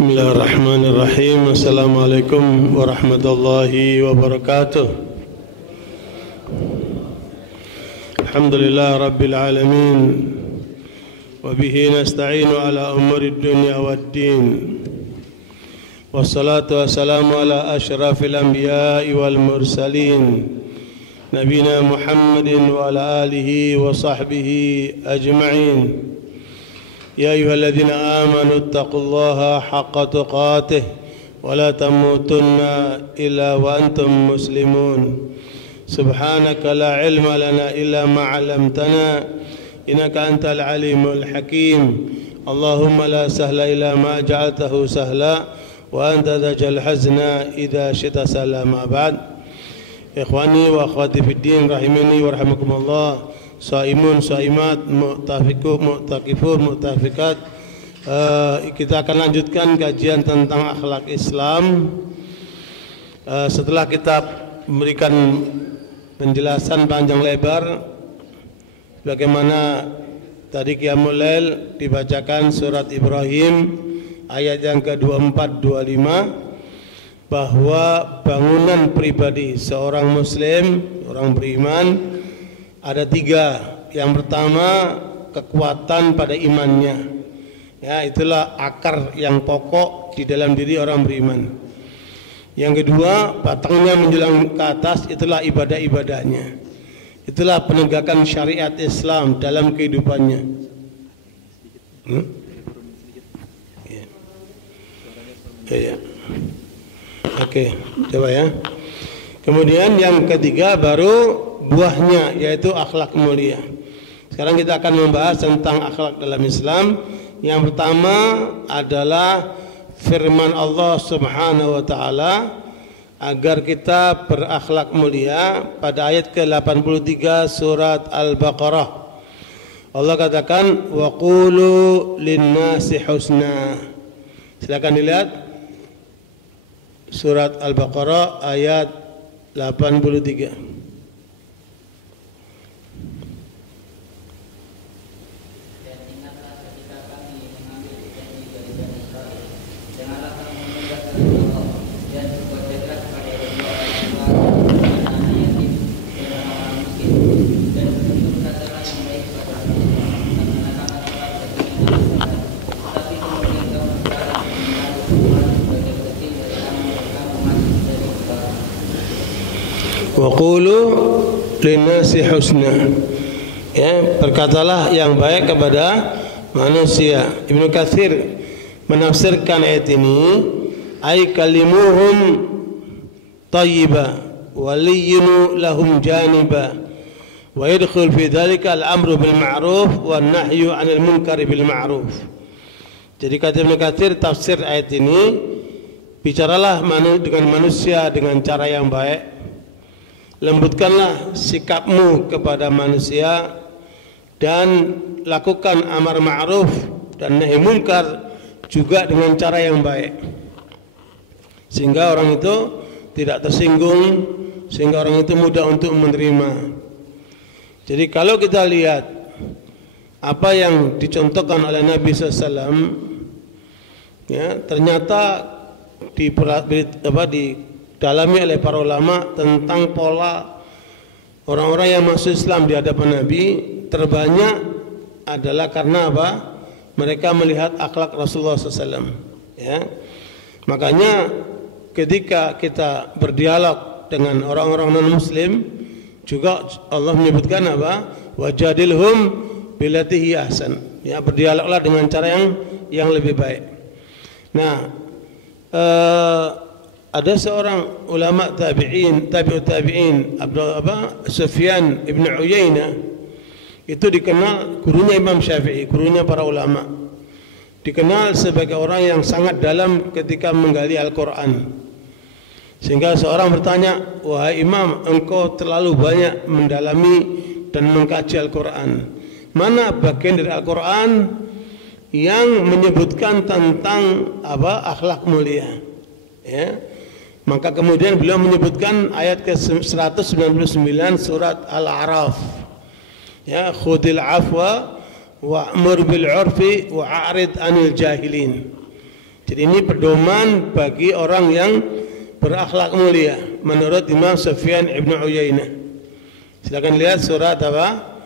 Bismillahirrahmanirrahim. Assalamualaikum warahmatullahi wabarakatuh. Alhamdulillah Rabbil Alamin. Wabihi nasta'inu ala umuri dunya waddin. Wassalatu wassalamu ala ashrafil anbiya'i wal mursalin, Nabina Muhammadin wa ala alihi wa sahbihi ajma'in. Ya ayyuhalladzina amanu taqullaha haqqa tuqatih wa la tamutunna illa wa antum muslimun. Subhanaka la ilma lana illa ma 'allamtana innaka antal alimul hakim. Allahumma la sahla illa ma ja'altahu sahla wa anta taj'al hazna idza syi'ta sahla. Ma ba'd. Ikhwani wa akhwati fid din rahimani wa rahimakumullah. Saimun, saimat, mu'tafikun, mu'takifun, mu'tafikat. Kita akan lanjutkan kajian tentang akhlak Islam. Setelah kita memberikan penjelasan panjang lebar bagaimana tadi Qiyamul Lail dibacakan surat Ibrahim ayat yang ke-24-25, bahwa bangunan pribadi seorang muslim, orang beriman, ada tiga. Yang pertama, kekuatan pada imannya. Ya, itulah akar yang pokok di dalam diri orang beriman. Yang kedua, batangnya menjulang ke atas, itulah ibadah-ibadahnya. Itulah penegakan syariat Islam dalam kehidupannya. Ya. Oke, coba ya. Kemudian yang ketiga baru buahnya, yaitu akhlak mulia. Sekarang kita akan membahas tentang akhlak dalam Islam. Yang pertama adalah firman Allah Subhanahu wa taala agar kita berakhlak mulia pada ayat ke-83 surat Al-Baqarah. Allah katakan wa qulu lin-nasi husna. Silakan dilihat surat Al-Baqarah ayat 83. Wa qulu linnasi husna. Ya, berkatalah yang baik kepada manusia. Ibnu Katsir menafsirkan ayat ini, ay kalimuhum thayyiba waliyinu lahum janiba wa yadkhul fi dzalika al-amru bil ma'ruf wan nahyu 'anil munkari bil ma'ruf. Jadi kata Ibnu Katsir, tafsir ayat ini, bicaralah dengan manusia dengan cara yang baik, lembutkanlah sikapmu kepada manusia, dan lakukan amar ma'ruf dan nahi munkar juga dengan cara yang baik, sehingga orang itu tidak tersinggung, sehingga orang itu mudah untuk menerima. Jadi kalau kita lihat apa yang dicontohkan oleh Nabi SAW, ya, ternyata didalami oleh para ulama tentang pola orang-orang yang masuk Islam di hadapan Nabi terbanyak adalah karena apa? Mereka melihat akhlak Rasulullah SAW. Ya, makanya ketika kita berdialog dengan orang-orang non-Muslim juga Allah menyebutkan apa? Wajadilhum billati hiya ahsan. Ya, berdialoglah dengan cara yang lebih baik. Nah, ada seorang ulama tabi'in, tabi'ut tabi'in, Sufyan ibn Uyainah, itu dikenal gurunya Imam Syafi'i, gurunya para ulama. Dikenal sebagai orang yang sangat dalam ketika menggali Al-Quran. Sehingga seorang bertanya, wahai Imam, engkau terlalu banyak mendalami dan mengkaji Al-Quran. Mana bagian dari Al-Quran yang menyebutkan tentang akhlak mulia? Ya. Maka kemudian beliau menyebutkan ayat ke-199 surat Al-A'raf. Ya, khudil afwa wa'mur bil 'urfi wa'arid 'anil jahilin. Jadi ini pedoman bagi orang yang berakhlak mulia menurut Imam Sufyan Ibn Uyainah. Silakan lihat surat apa?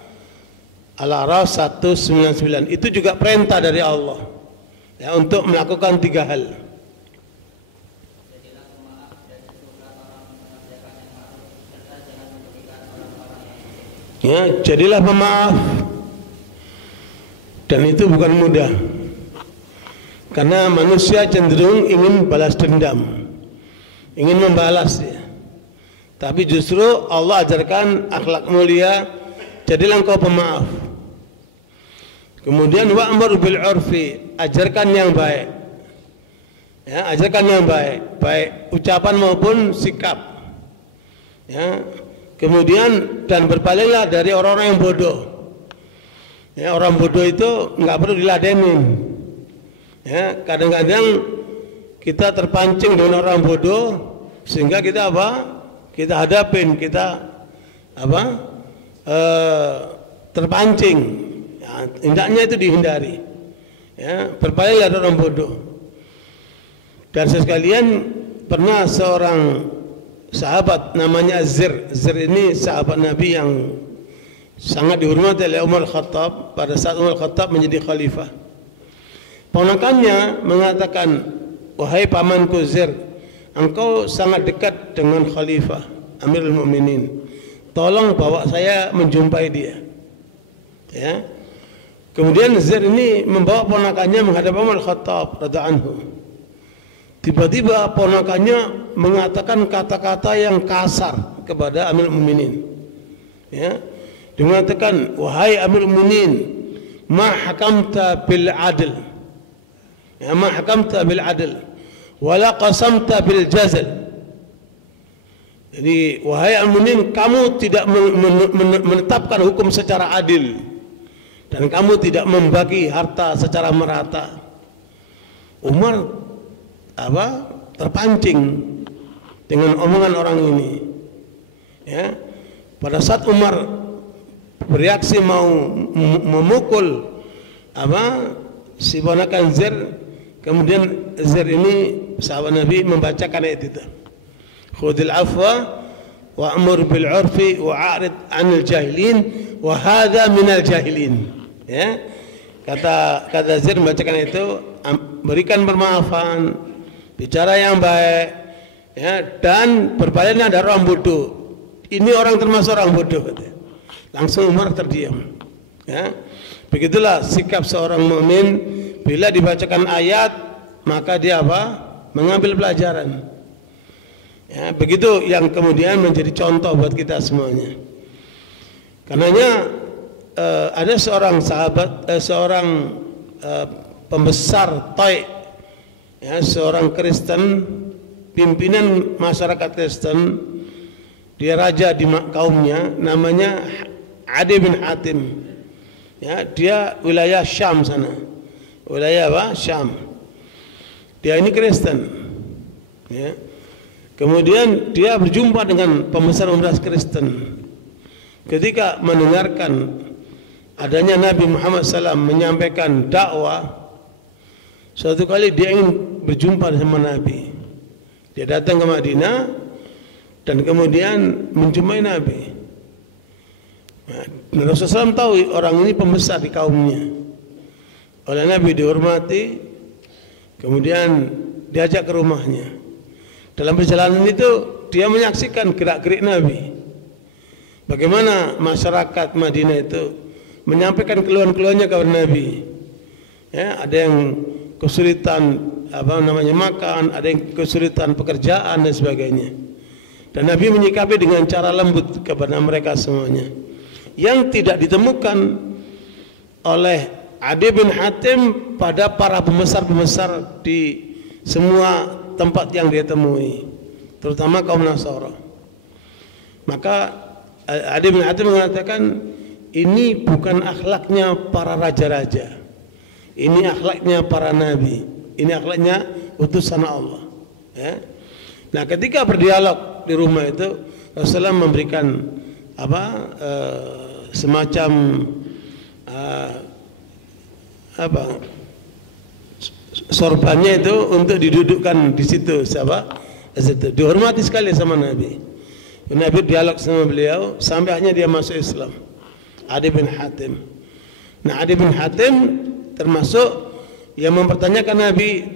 Al-A'raf 199. Itu juga perintah dari Allah ya, untuk melakukan 3 hal. Ya, jadilah pemaaf. Dan itu bukan mudah. Karena manusia cenderung ingin balas dendam, ingin membalas ya. Tapi justru Allah ajarkan akhlak mulia, jadilah engkau pemaaf. Kemudian wa'mur bil 'urfi, ajarkan yang baik. Ya, ajarkan yang baik, baik ucapan maupun sikap. Ya. Kemudian dan berpalinglah dari orang-orang yang bodoh. Ya, orang bodoh itu nggak perlu diladenin. Ya, kadang-kadang kita terpancing dengan orang bodoh sehingga kita apa? Kita hadapin, kita apa? Terpancing. Ya, hendaknya itu dihindari. Ya, berpalinglah dari orang bodoh. Dan sekalian pernah seorang sahabat namanya Zir. Zir ini sahabat Nabi yang sangat dihormati oleh Umar Khattab pada saat Umar Khattab menjadi khalifah. Ponakannya mengatakan, wahai pamanku Zir, engkau sangat dekat dengan khalifah Amirul Mukminin. Tolong bawa saya menjumpai dia. Ya. Kemudian Zir ini membawa ponakannya menghadap Umar Khattab radhiyallahu anhu. Tiba-tiba ponakannya mengatakan kata-kata yang kasar kepada Amirul Mukminin. Ya. Dia mengatakan, wahai Amirul Mukminin, ma hakamta bil adl. Ya, ma hakamta bil adl wala qasamta bil jazal. Jadi wahai al-mu'min, kamu tidak menetapkan hukum secara adil dan kamu tidak membagi harta secara merata. Umar apa? Terpancing dengan omongan orang ini. Ya. Pada saat Umar bereaksi mau memukul apa? Si ponakan Zir, kemudian Zir ini sahabat Nabi membacakan ayat itu. Khudil afwa wa'mur bil 'urfi wa'arid 'anil jahilin wa hadza minal jahilin. Ya. Kata Zir membacakan itu, berikan permaafan, bicara yang baik, ya, dan berpalinglah dari orang bodoh. Ini orang termasuk orang bodoh. Langsung Umar terdiam. Ya. Begitulah sikap seorang mukmin. Bila dibacakan ayat, maka dia apa? Mengambil pelajaran. Ya, begitu yang kemudian menjadi contoh buat kita semuanya. Karenanya ada seorang sahabat, seorang pembesar Taif, ya, seorang Kristen, pimpinan masyarakat Kristen, dia raja di kaumnya, namanya Adi bin Hatim. Ya, dia wilayah Syam sana. Wilayah apa? Syam. Dia ini Kristen. Ya. Kemudian dia berjumpa dengan pembesar umat Kristen. Ketika mendengarkan adanya Nabi Muhammad SAW menyampaikan dakwah, suatu kali dia ingin berjumpa dengan Nabi. Dia datang ke Madinah dan kemudian menjumpai Nabi. Nah, Rasulullah SAW tahu orang ini pembesar di kaumnya. Oleh Nabi dihormati, kemudian diajak ke rumahnya. Dalam perjalanan itu dia menyaksikan gerak-gerik Nabi. Bagaimana masyarakat Madinah itu menyampaikan keluhan-keluhannya kepada Nabi. Ya, ada yang kesulitan makan, ada yang kesulitan pekerjaan dan sebagainya. Dan Nabi menyikapi dengan cara lembut kepada mereka semuanya. Yang tidak ditemukan oleh Adi bin Hatim pada para pembesar-pembesar di semua tempat yang dia temui, terutama kaum Nasara. Maka Adi bin Hatim mengatakan, ini bukan akhlaknya para raja-raja, ini akhlaknya para nabi, ini akhlaknya utusan Allah. Ya. Nah, ketika berdialog di rumah itu, Rasulullah memberikan semacam sorbannya itu untuk didudukkan di situ siapa? Dihormati sekali sama Nabi. Nabi dialog sama beliau sampai akhirnya dia masuk Islam. Adi bin Hatim. Nah, Adi bin Hatim termasuk yang mempertanyakan Nabi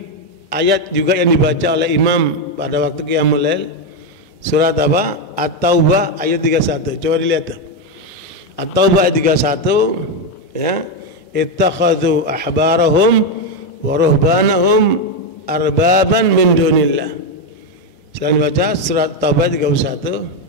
ayat juga yang dibaca oleh imam pada waktu Qiyamul Lail. Surat apa? At-Taubah ayat 31. Coba dilihat tuh. At-Taubah ayat 31 ya. Ittakhadhu ahbarahum wa ruhbanahum arbaban min dunillah. Silakan baca surat Taubah 31.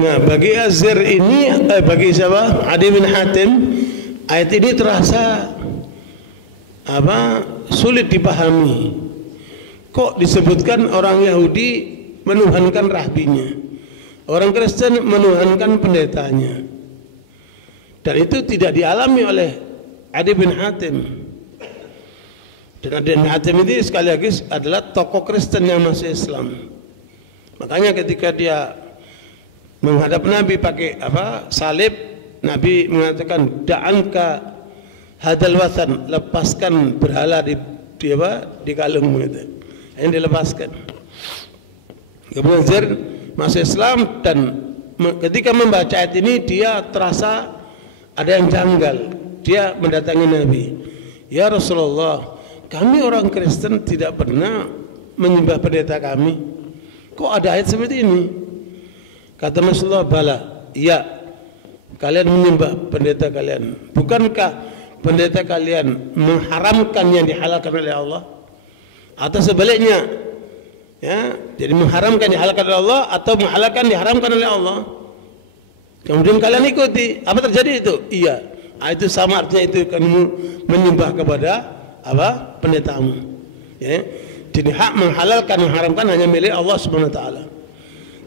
Nah, bagi Azir ini, bagi siapa? Adi bin Hatim, ayat ini terasa sulit dipahami. Kok disebutkan orang Yahudi menuhankan rahbinya, orang Kristen menuhankan pendetanya, dan itu tidak dialami oleh Adi bin Hatim. Dan Adi bin Hatim ini sekali lagi adalah tokoh Kristen yang masuk Islam. Makanya ketika dia menghadap Nabi pakai salib, Nabi mengatakan da'anka hadal wathan, lepaskan berhala di kalungmu itu. Yang dilepaskan. Kemudian Zaid masuk Islam, dan ketika membaca ayat ini dia terasa ada yang janggal. Dia mendatangi Nabi. Ya Rasulullah, kami orang Kristen tidak pernah menyembah pendeta kami. Kok ada ayat seperti ini? Kata Rasulullah, bala, iya, kalian menyembah pendeta kalian. Bukankah pendeta kalian mengharamkan yang dihalalkan oleh Allah? Atau sebaliknya, ya, jadi mengharamkan yang dihalalkan oleh Allah atau menghalalkan diharamkan oleh Allah. Kemudian kalian ikuti, apa terjadi itu? Iya, itu sama artinya itu kamu menyembah kepada pendetamu. Ya, jadi hak menghalalkan mengharamkan hanya milik Allah Subhanahu Wa Taala.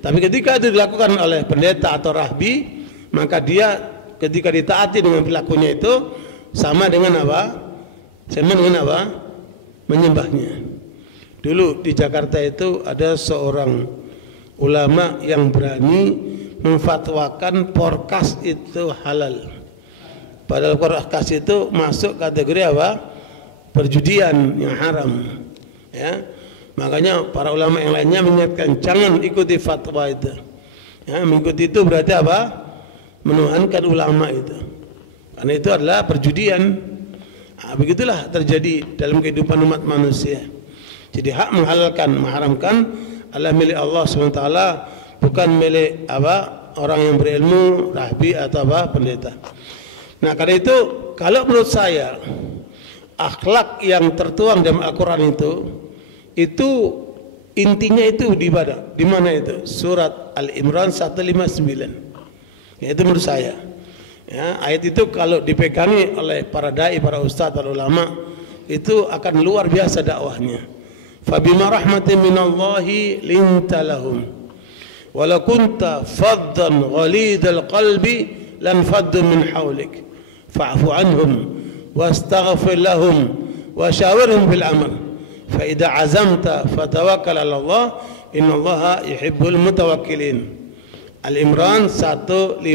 Tapi ketika itu dilakukan oleh pendeta atau rahbi, maka dia ketika ditaati dengan perilakunya itu sama dengan menyembahnya. Dulu di Jakarta itu ada seorang ulama yang berani memfatwakan porkas itu halal. Padahal porkas itu masuk kategori perjudian yang haram. Ya. Makanya para ulama yang lainnya mengingatkan jangan ikuti fatwa itu. Ya, mengikuti itu berarti menuhankan ulama itu. Karena itu adalah perjudian. Nah, begitulah terjadi dalam kehidupan umat manusia. Jadi hak menghalalkan, mengharamkan adalah milik Allah SWT, bukan milik orang yang berilmu, rahbi atau pendeta. Nah, karena itu kalau menurut saya akhlak yang tertuang dalam Al-Quran itu intinya itu di mana itu? Surat Al-Imran 159. Ya, itu menurut saya. Ya, ayat itu kalau dipegangi oleh para dai, para ustadz, para ulama, itu akan luar biasa dakwahnya. Fabima rahmatin minallahi linta lahum walau kunta faddan ghalidal qalbi lan faddu min hawlik fa'fu anhum wastaghfir lahum wa syawirhum bil amr. فإذا عزمت فتوكل على الله إن الله يحب المتوكلين. Al-Imran 159.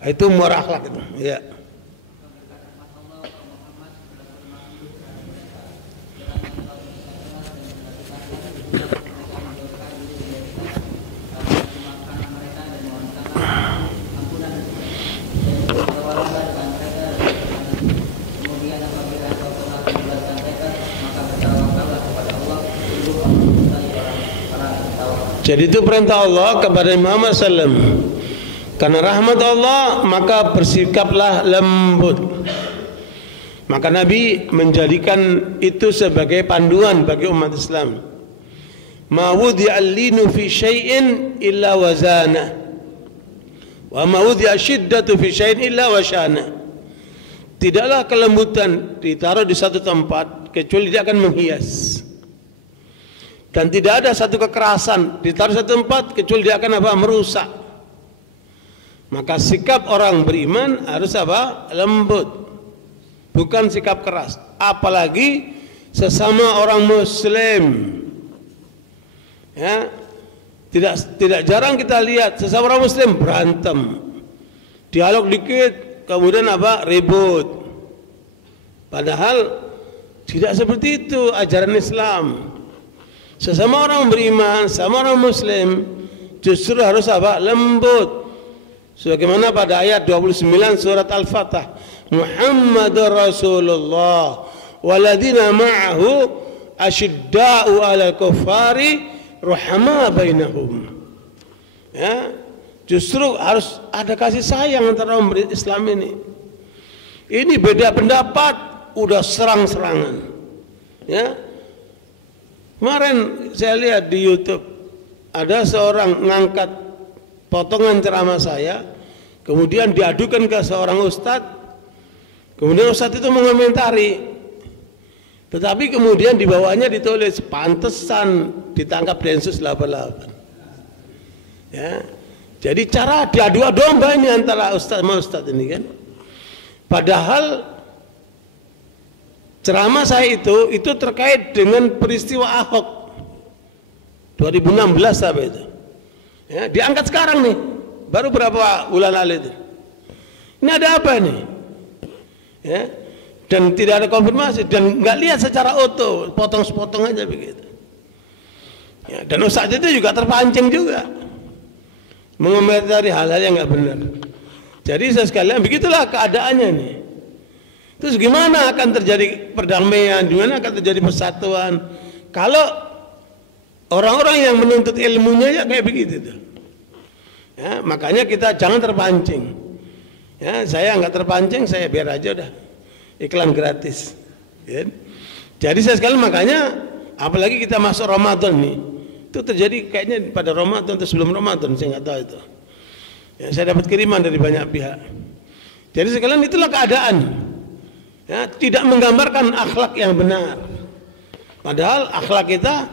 Itu muara akhlak itu. Ya. Jadi itu perintah Allah kepada Muhammad SAW. Karena rahmat Allah maka bersikaplah lembut. Maka Nabi menjadikan itu sebagai panduan bagi umat Islam. Ma wudi'al linu fi syai'in illa wazana wa ma wudi'a syiddatu fi syai'in illa washana. Tidaklah kelembutan ditaruh di satu tempat kecuali dia akan menghias. Dan tidak ada satu kekerasan ditaruh satu tempat kecuali dia akan merusak. Maka sikap orang beriman harus lembut. bukan sikap keras. Apalagi sesama orang Muslim. Ya, tidak jarang kita lihat sesama orang Muslim berantem, dialog dikit, kemudian apa? Ribut. Padahal tidak seperti itu ajaran Islam. Sesama orang beriman, sama orang Muslim justru harus apa? Lembut. Sebagaimana pada ayat 29 surat Al-Fatah, Muhammadur Rasulullah waladina ma'ahu asyidda'u 'alal kuffari ruhama bainahum. Ya, justru harus ada kasih sayang antara orang Islam ini. Ini beda pendapat, udah serang-serangan. Ya. Kemarin saya lihat di YouTube ada seorang ngangkat potongan ceramah saya, kemudian diadukan ke seorang ustadz, kemudian ustadz itu mengomentari, tetapi kemudian di bawahnya ditulis pantesan ditangkap Densus 88. Ya, jadi cara diadu domba ini antara ustadz sama ustadz ini kan. Padahal ceramah saya itu terkait dengan peristiwa Ahok 2016 apa itu. Ya, diangkat sekarang nih, baru berapa bulan lalu itu. Ini ada apa nih? Ya, dan tidak ada konfirmasi dan nggak lihat secara utuh, potong-potong aja begitu. Ya, dan ustadz itu juga terpancing juga mengomentari hal-hal yang nggak benar. Jadi saya sekalian begitulah keadaannya nih. Terus gimana akan terjadi perdamaian? Gimana akan terjadi persatuan? Kalau orang-orang yang menuntut ilmunya ya kayak begitu tuh. Ya, makanya kita jangan terpancing. Ya, saya nggak terpancing, saya biar aja udah iklan gratis. Ya. Jadi saya sekalian makanya, apalagi kita masuk Ramadan nih, itu terjadi kayaknya pada Ramadan atau sebelum Ramadan, saya nggak tahu itu. Ya, saya dapat kiriman dari banyak pihak. Jadi sekalian itulah keadaan. Ya, tidak menggambarkan akhlak yang benar. Padahal akhlak kita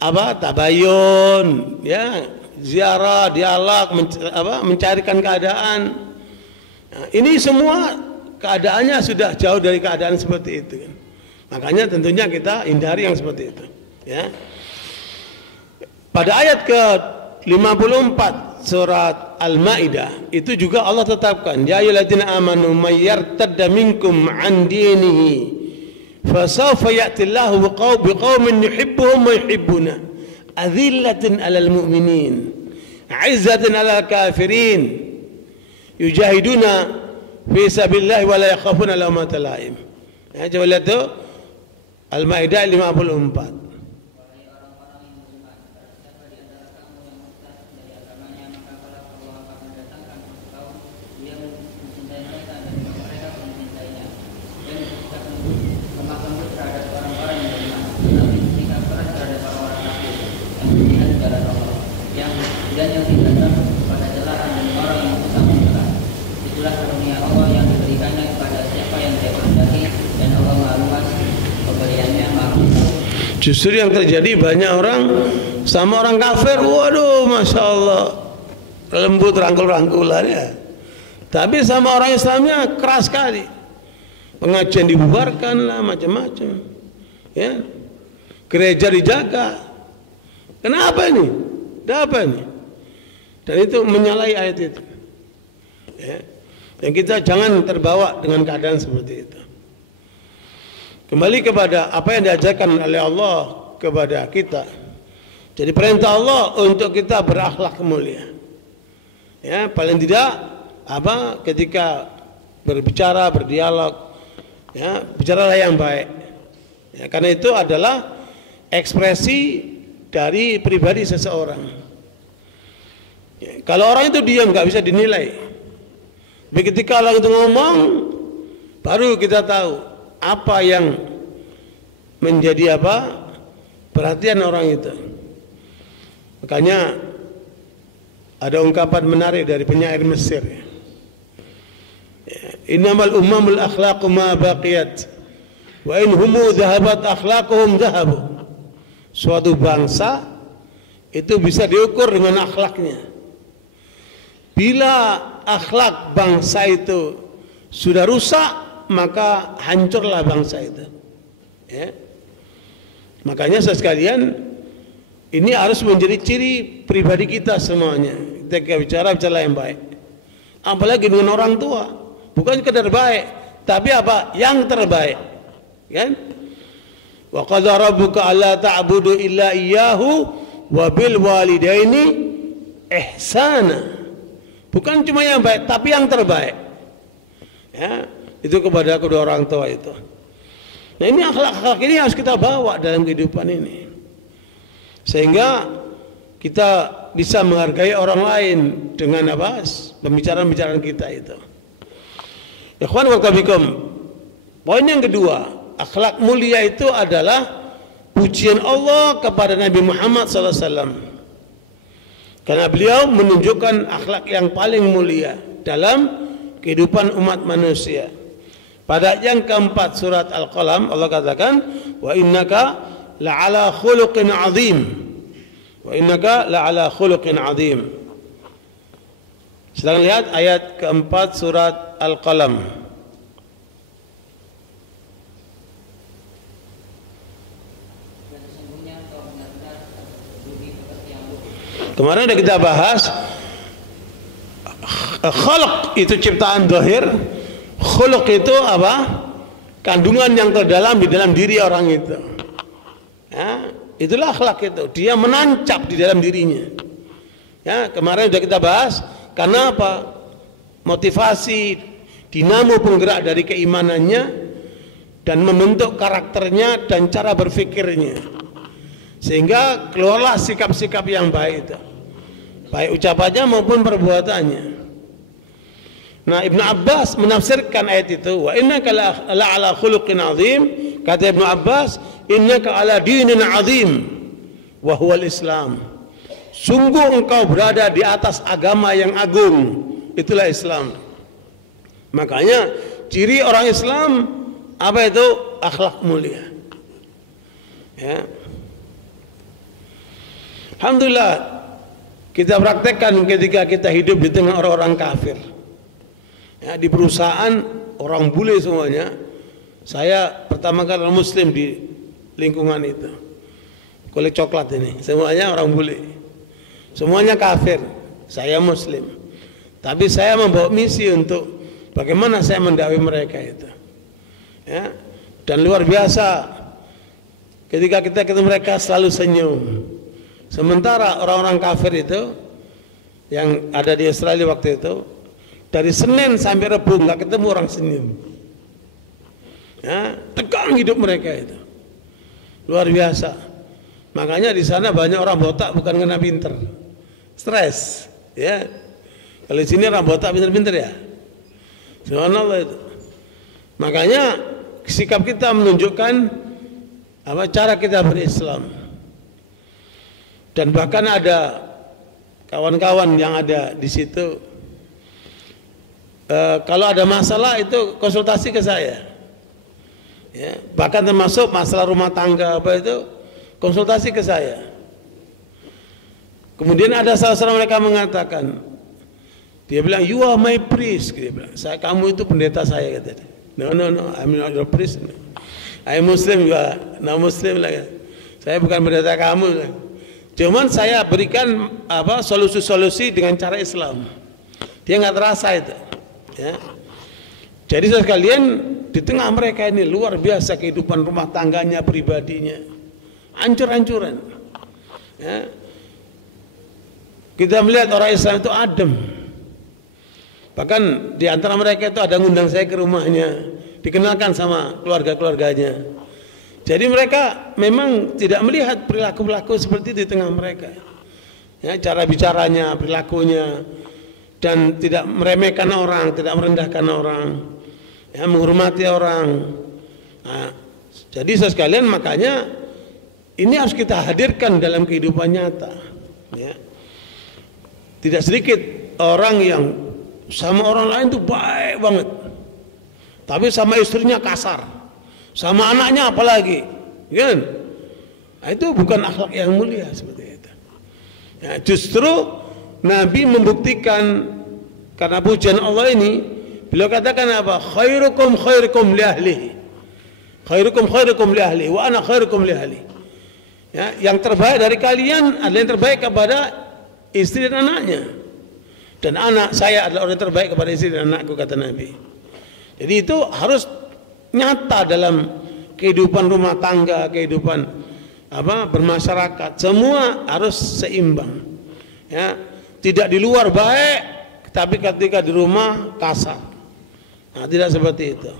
apa? Tabayun, ya, ziarah, dialog, mencarikan keadaan. Nah, ini semua keadaannya sudah jauh dari keadaan seperti itu. Makanya tentunya kita hindari yang seperti itu. Ya. Pada ayat ke-54 surat Al-Maidah itu juga Allah tetapkan, ya ayyuhalladzina amanu may yartadda minkum an dinihi fasawfa ya'tillahu biqaumin yuhibbuhum wa yuhibbuna adzillatin 'alal mu'minin 'izzatin 'alal kafirin yujahiduna fi sabilillah wa la yakhafuna lawmata laim. Ya, coba lihat tuh Al-Maidah 54. Justru yang terjadi banyak orang sama orang kafir, waduh, masya Allah, lembut rangkul-rangkulannya. Tapi sama orang Islamnya keras sekali. Pengajian dibubarkan lah, macam-macam. Ya, gereja dijaga. Kenapa ini? Apa ini? Dan itu menyalahi ayat itu. Ya. Dan kita jangan terbawa dengan keadaan seperti itu. Kembali kepada apa yang diajarkan oleh Allah kepada kita. Jadi perintah Allah untuk kita berakhlak mulia. Ya, paling tidak apa ketika berbicara, berdialog, ya, bicaralah yang baik. Ya, karena itu adalah ekspresi dari pribadi seseorang. Ya, kalau orang itu diam nggak bisa dinilai. Tapi ketika orang itu ngomong, baru kita tahu apa yang menjadi apa perhatian orang itu. Makanya ada ungkapan menarik dari penyair Mesir. Innamal ummamul akhlaqu ma baqiyat wa in humu dhahabat akhlaquhum dhahabu. Suatu bangsa itu bisa diukur dengan akhlaknya. Bila akhlak bangsa itu sudah rusak, maka hancurlah bangsa itu. Ya. Makanya sekalian, ini harus menjadi ciri pribadi kita semuanya. Kita bicara yang baik. Apalagi dengan orang tua, bukan sekedar baik, tapi apa? Yang terbaik. Kan? Wa qadara rabbuka alla ta'budu illa iyyahu wa bil walidaini ihsana. Bukan cuma yang baik, tapi yang terbaik. Ya, itu kepada kedua orang tua itu. Nah, ini akhlak-akhlak ini harus kita bawa dalam kehidupan ini. Sehingga kita bisa menghargai orang lain dengan apa? Pembicaraan-pembicaraan kita itu. Ikhwan wa bikum. Poin yang kedua, akhlak mulia itu adalah pujian Allah kepada Nabi Muhammad SAW. Karena beliau menunjukkan akhlak yang paling mulia dalam kehidupan umat manusia. Pada yang keempat surat Al-Qalam Allah katakan, wa innaka la'ala khuluqin azim. Wa innaka la'ala khuluqin azim. Silakan lihat ayat keempat surat Al-Qalam. Kemarin sudah kita bahas khalq itu ciptaan zahir, khuluq itu apa? Kandungan yang terdalam di dalam diri orang itu. Ya, itulah akhlak itu. Dia menancap di dalam dirinya. Ya, kemarin sudah kita bahas karena apa? Motivasi, dinamo penggerak dari keimanannya dan membentuk karakternya dan cara berfikirnya. Sehingga keluarlah sikap-sikap yang baik itu. Baik ucapannya maupun perbuatannya. Nah, Ibnu Abbas menafsirkan ayat itu, wa innaka la'ala khuluqin azim. Kata Ibnu Abbas, innaka ala dinin azim wa huwal Islam. Sungguh engkau berada di atas agama yang agung, itulah Islam. Makanya ciri orang Islam apa itu? Akhlak mulia. Ya. Alhamdulillah kita praktekkan ketika kita hidup di tengah orang-orang kafir. Ya, di perusahaan orang bule semuanya. Saya pertama kali Muslim di lingkungan itu. Kulit coklat ini, semuanya orang bule. Semuanya kafir. Saya Muslim. Tapi saya membawa misi untuk bagaimana saya mendakwai mereka itu. Ya, dan luar biasa ketika kita ketemu mereka selalu senyum. Sementara orang-orang kafir itu yang ada di Australia waktu itu, dari Senin sampai Rabu nggak ketemu orang senyum. Ya, tegang hidup mereka itu, luar biasa. Makanya di sana banyak orang botak bukan karena pinter, stres. Ya, kalau di sini orang botak pinter-pinter ya. Subhanallah itu. Makanya sikap kita menunjukkan apa cara kita berislam. Dan bahkan ada kawan-kawan yang ada di situ, kalau ada masalah itu konsultasi ke saya. Ya, bahkan termasuk masalah rumah tangga apa itu konsultasi ke saya. Kemudian ada salah seorang mereka mengatakan, dia bilang, you are my priest. Dia bilang, kamu itu pendeta saya. Kata. No, I'm not your priest. I'm Muslim, you are not Muslim. Saya bukan pendeta kamu. Cuman saya berikan apa solusi-solusi dengan cara Islam. Dia nggak terasa itu. Ya. Jadi sekalian di tengah mereka ini luar biasa kehidupan rumah tangganya, pribadinya, hancur-hancuran. Ya. Kita melihat orang Islam itu adem. Bahkan di antara mereka itu ada ngundang saya ke rumahnya, dikenalkan sama keluarga-keluarganya. Jadi mereka memang tidak melihat perilaku-perilaku seperti itu di tengah mereka. Ya, cara bicaranya, perilakunya, dan tidak meremehkan orang, tidak merendahkan orang, ya, menghormati orang. Nah, jadi sekalian makanya ini harus kita hadirkan dalam kehidupan nyata. Ya. Tidak sedikit orang yang sama orang lain itu baik banget, tapi sama istrinya kasar. Sama anaknya apalagi, kan? Nah, itu bukan akhlak yang mulia seperti itu. Ya, justru Nabi membuktikan karena pujian Allah ini Beliau katakan apa? Khairukum li ahlihi. Khairukum li ahlihi wa ana khairukum li ahli. Ya, yang terbaik dari kalian adalah yang terbaik kepada istri dan anaknya. Dan anak saya adalah orang yang terbaik kepada istri dan anakku, kata Nabi. Jadi itu harus nyata dalam kehidupan rumah tangga, kehidupan bermasyarakat. Semua harus seimbang. Ya, tidak di luar baik, tapi ketika di rumah kasar. Nah, tidak seperti itu.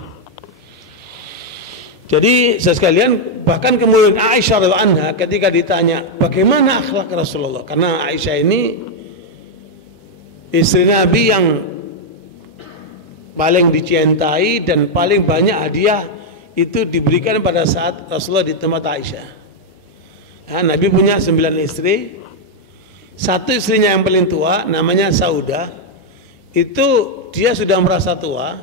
Jadi sekalian, bahkan kemudian Aisyah radhiyallahu anha ketika ditanya bagaimana akhlak Rasulullah, karena Aisyah ini istri Nabi yang paling dicintai dan paling banyak hadiah itu diberikan pada saat Rasulullah di tempat Aisyah. Ya, Nabi punya 9 istri. Satu istrinya yang paling tua namanya Saudah, itu dia sudah merasa tua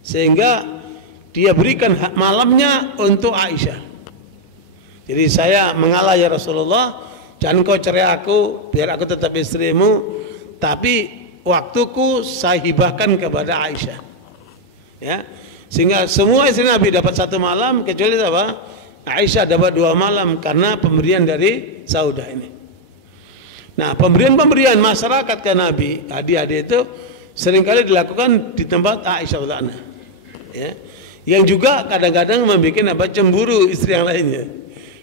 sehingga dia berikan hak malamnya untuk Aisyah. Jadi saya mengalah ya Rasulullah, jangan kau cerai aku, biar aku tetap istrimu, tapi waktuku saya hibahkan kepada Aisyah. Ya, sehingga semua istri Nabi dapat 1 malam, kecuali apa? Aisyah dapat 2 malam karena pemberian dari Saudah ini. Nah, pemberian masyarakat ke Nabi, hadiah-hadiah itu seringkali dilakukan di tempat Aisyah radhiyallahu anha. Ya. Yang juga kadang-kadang membuat cemburu istri yang lainnya.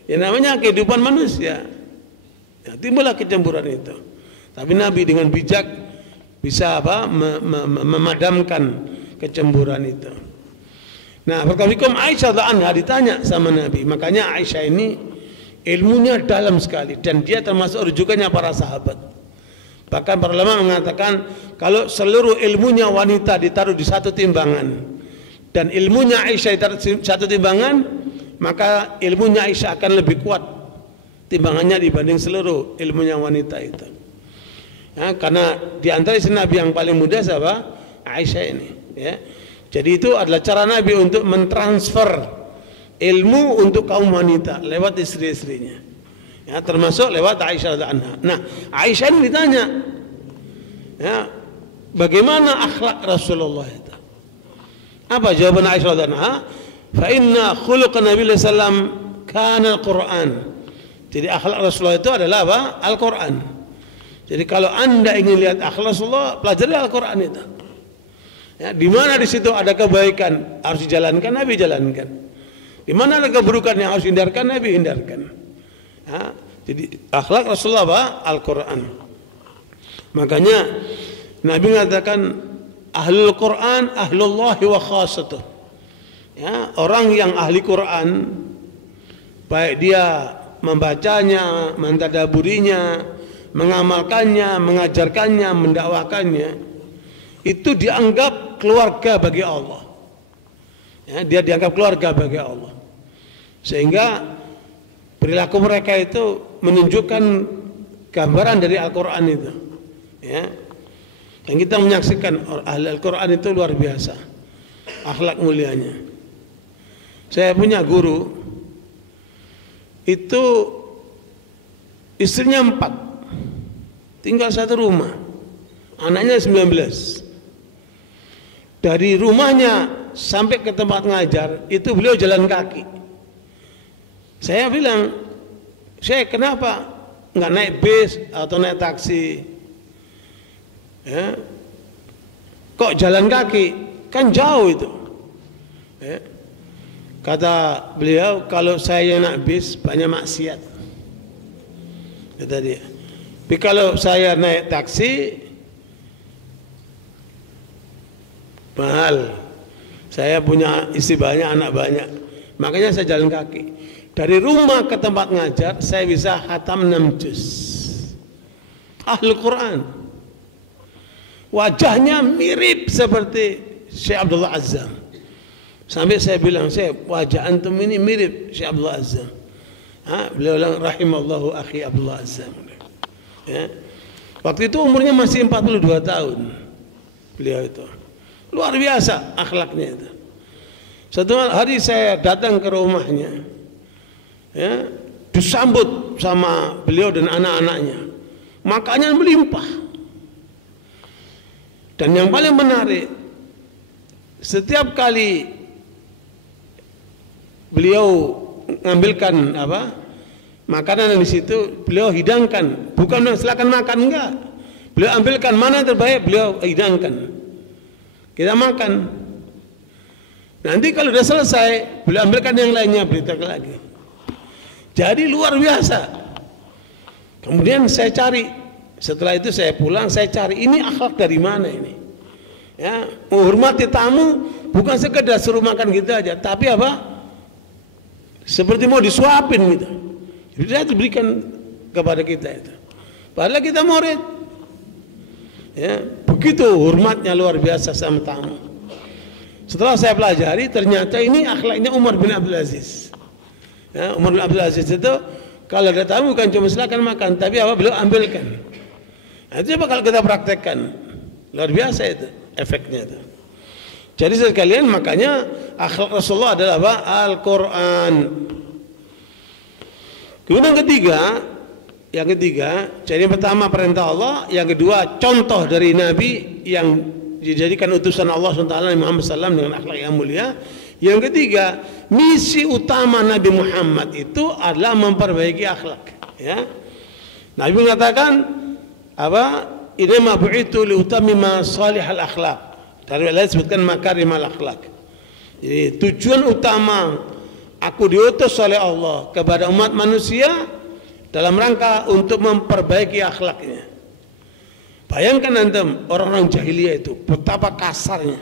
Ya, namanya kehidupan manusia. Ya, timbullah kecemburuan itu. Tapi Nabi dengan bijak bisa memadamkan kecemburuan itu. Nah, perkalikum Aisyah radhiyallahu anha ditanya sama Nabi. Makanya Aisyah ini ilmunya dalam sekali dan dia termasuk rujukannya para sahabat. Bahkan para ulama mengatakan kalau seluruh ilmunya wanita ditaruh di satu timbangan dan ilmunya Aisyah ditaruh di satu timbangan, maka ilmunya Aisyah akan lebih kuat timbangannya dibanding seluruh ilmunya wanita itu. Ya, karena di antara istri Nabi yang paling muda siapa? Aisyah ini. Ya. Jadi itu adalah cara Nabi untuk mentransfer ilmu untuk kaum wanita lewat istri-istrinya. Ya, termasuk lewat Aisyah radhiyallahu anha. Nah, Aisyah ini ditanya, ya, bagaimana akhlak Rasulullah itu? Apa jawaban Aisyah radhiyallahu anha? Fa inna khuluq Nabi sallallahu alaihi wasallam kana al-Qur'an. Jadi akhlak Rasulullah itu adalah apa? Al-Qur'an. Jadi kalau Anda ingin lihat akhlak Rasulullah, pelajari Al-Qur'an itu. Ya, di mana di situ ada kebaikan harus dijalankan, Nabi jalankan. Di mana ada keburukan yang harus hindarkan, Nabi hindarkan. Ya, jadi akhlak Rasulullah apa? Al-Quran. Makanya Nabi mengatakan ahlul Quran ahlullahi wa khasatuh. Ya, orang yang ahli Quran, baik dia membacanya, mentadaburinya, mengamalkannya, mengajarkannya, mendakwakannya, itu dianggap keluarga bagi Allah. Ya, dia dianggap keluarga bagi Allah. Sehingga perilaku mereka itu menunjukkan gambaran dari Al-Quran itu. Ya. Dan kita menyaksikan ahli Al-Quran itu luar biasa akhlak mulianya. Saya punya guru, itu istrinya 4, tinggal satu rumah, anaknya 19. Dari rumahnya sampai ke tempat ngajar itu beliau jalan kaki. Saya bilang, saya kenapa nggak naik bis atau naik taksi? Ya. Kok jalan kaki? Kan jauh itu. Ya. Kata beliau, kalau saya naik bis banyak maksiat, kata dia. Tapi kalau saya naik taksi mahal. Saya punya istri banyak, anak banyak. Makanya saya jalan kaki. Dari rumah ke tempat ngajar saya bisa khatam 6 juz. Ahlul Quran. Wajahnya mirip seperti Syekh Abdullah Azzam. Sampai saya bilang, saya wajah antum ini mirip Syekh Abdullah Azzam. Beliau bilang rahimallahu akhi Abdullah Azzam. Ya. Waktu itu umurnya masih 42 tahun. Beliau itu luar biasa akhlaknya itu. Satu hari saya datang ke rumahnya, ya, disambut sama beliau dan anak-anaknya, makanan melimpah. Dan yang paling menarik, setiap kali beliau mengambilkan makanan di situ, beliau hidangkan, bukan silakan makan, enggak. Beliau ambilkan mana yang terbaik, beliau hidangkan. Kita makan. Nanti kalau sudah selesai, beliau ambilkan yang lainnya, beritahu lagi. Jadi luar biasa. Kemudian saya cari, setelah itu saya pulang, saya cari ini akhlak dari mana ini? Ya, menghormati tamu bukan sekedar suruh makan gitu aja, tapi seperti mau disuapin gitu. Jadi dia diberikan kepada kita itu. Padahal kita murid. Ya, begitu hormatnya luar biasa sama tamu. Setelah saya pelajari, ternyata ini akhlaknya Umar bin Abdul Aziz. Ya, Umar bin Abdul Aziz itu kalau ada tamu bukan cuma silakan makan, tapi beliau ambilkan. Nah, itu bakal kita praktekkan. Luar biasa itu efeknya itu. Jadi sekalian, makanya akhlak Rasulullah adalah Al-Quran. Kemudian yang ketiga, jadi yang pertama perintah Allah, yang kedua contoh dari Nabi yang dijadikan utusan Allah SWT Muhammad SAW dengan akhlak yang mulia. Yang ketiga, misi utama Nabi Muhammad itu adalah memperbaiki akhlak. Ya, Nabi mengatakan ini ma bu'itu liutamima salihal akhlak. Dari Allah disebutkan makarimal akhlak. Jadi tujuan utama aku diutus oleh Allah kepada umat manusia dalam rangka untuk memperbaiki akhlaknya. Bayangkan antum orang-orang jahiliyah itu betapa kasarnya.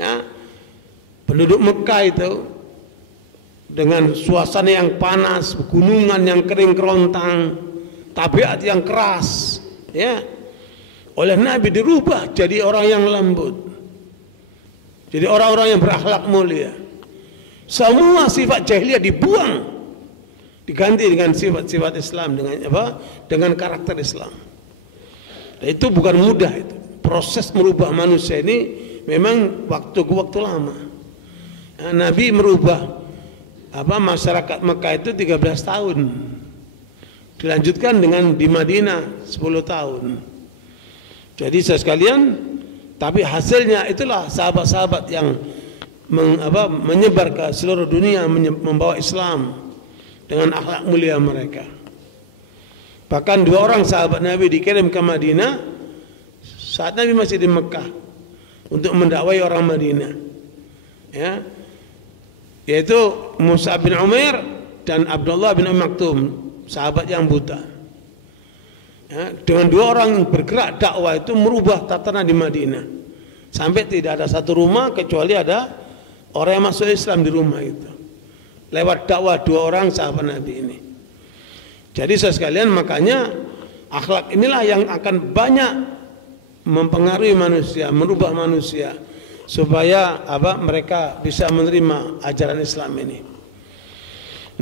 Ya, penduduk Mekah itu dengan suasana yang panas, pegunungan yang kering kerontang, tabiat yang keras, ya. Oleh Nabi dirubah jadi orang yang lembut. Jadi orang-orang yang berakhlak mulia. Semua sifat jahiliyah dibuang, diganti dengan sifat-sifat Islam, dengan karakter Islam. Dan itu bukan mudah itu. Proses merubah manusia ini memang waktu lama. Nah, Nabi merubah masyarakat Mekah itu 13 tahun. Dilanjutkan dengan di Madinah 10 tahun. Jadi saya sekalian, tapi hasilnya itulah sahabat-sahabat yang menyebar ke seluruh dunia, membawa Islam dengan akhlak mulia mereka. Bahkan 2 orang sahabat Nabi dikirim ke Madinah saat Nabi masih di Mekah untuk mendakwai orang Madinah, ya, yaitu Musa bin Umair dan Abdullah bin Maktum, sahabat yang buta. Ya, dengan 2 orang yang bergerak dakwah itu merubah tatanan di Madinah sampai tidak ada satu rumah kecuali ada orang yang masuk Islam di rumah itu lewat dakwah 2 orang sahabat Nabi ini. Jadi saya sekalian, makanya akhlak inilah yang akan banyak mempengaruhi manusia, merubah manusia supaya mereka bisa menerima ajaran Islam ini.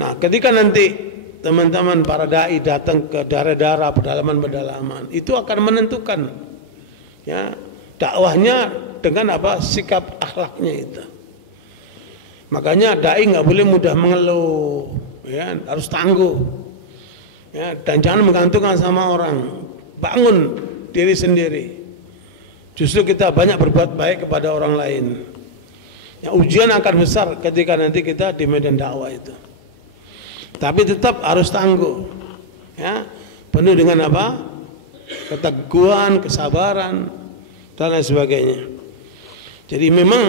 Nah, ketika nanti teman-teman para dai datang ke daerah-daerah pedalaman-pedalaman, itu akan menentukan ya dakwahnya dengan sikap akhlaknya itu. Makanya dai nggak boleh mudah mengeluh, ya, harus tangguh. Ya, dan jangan menggantungkan sama orang, bangun diri sendiri. Justru kita banyak berbuat baik kepada orang lain. Ya, ujian akan besar ketika nanti kita di medan dakwah itu. Tapi tetap harus tangguh. Ya, penuh dengan keteguhan, kesabaran dan lain sebagainya. Jadi memang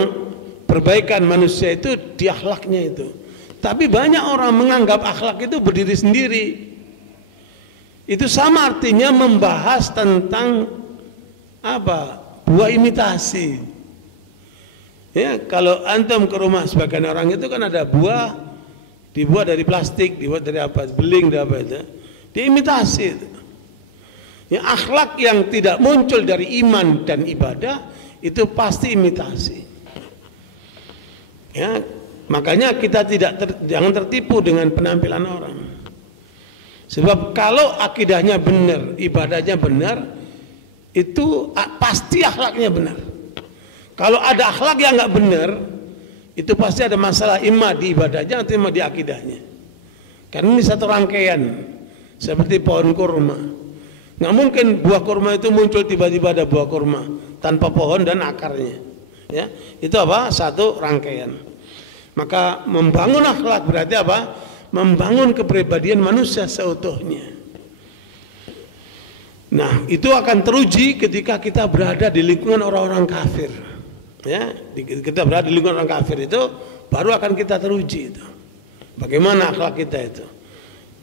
perbaikan manusia itu di akhlaknya itu. Tapi banyak orang menganggap akhlak itu berdiri sendiri. Itu sama artinya membahas tentang buah imitasi. Ya, kalau antum ke rumah sebagian orang itu kan ada buah dibuat dari plastik, dibuat dari beling, itu. Diimitasi itu. Ya, akhlak yang tidak muncul dari iman dan ibadah itu pasti imitasi. Ya, makanya kita jangan tertipu dengan penampilan orang. Sebab kalau akidahnya benar, ibadahnya benar, itu pasti akhlaknya benar. Kalau ada akhlak yang nggak benar, itu pasti ada masalah imma di ibadahnya atau imma di akidahnya. Karena ini satu rangkaian, seperti pohon kurma. Nggak mungkin buah kurma itu muncul tiba-tiba ada buah kurma tanpa pohon dan akarnya. Ya, itu apa? Satu rangkaian. Maka membangun akhlak berarti apa? Membangun kepribadian manusia seutuhnya. Nah, itu akan teruji ketika kita berada di lingkungan orang-orang kafir. Ya, kita berada di lingkungan orang kafir itu baru akan kita teruji itu. Bagaimana akhlak kita itu?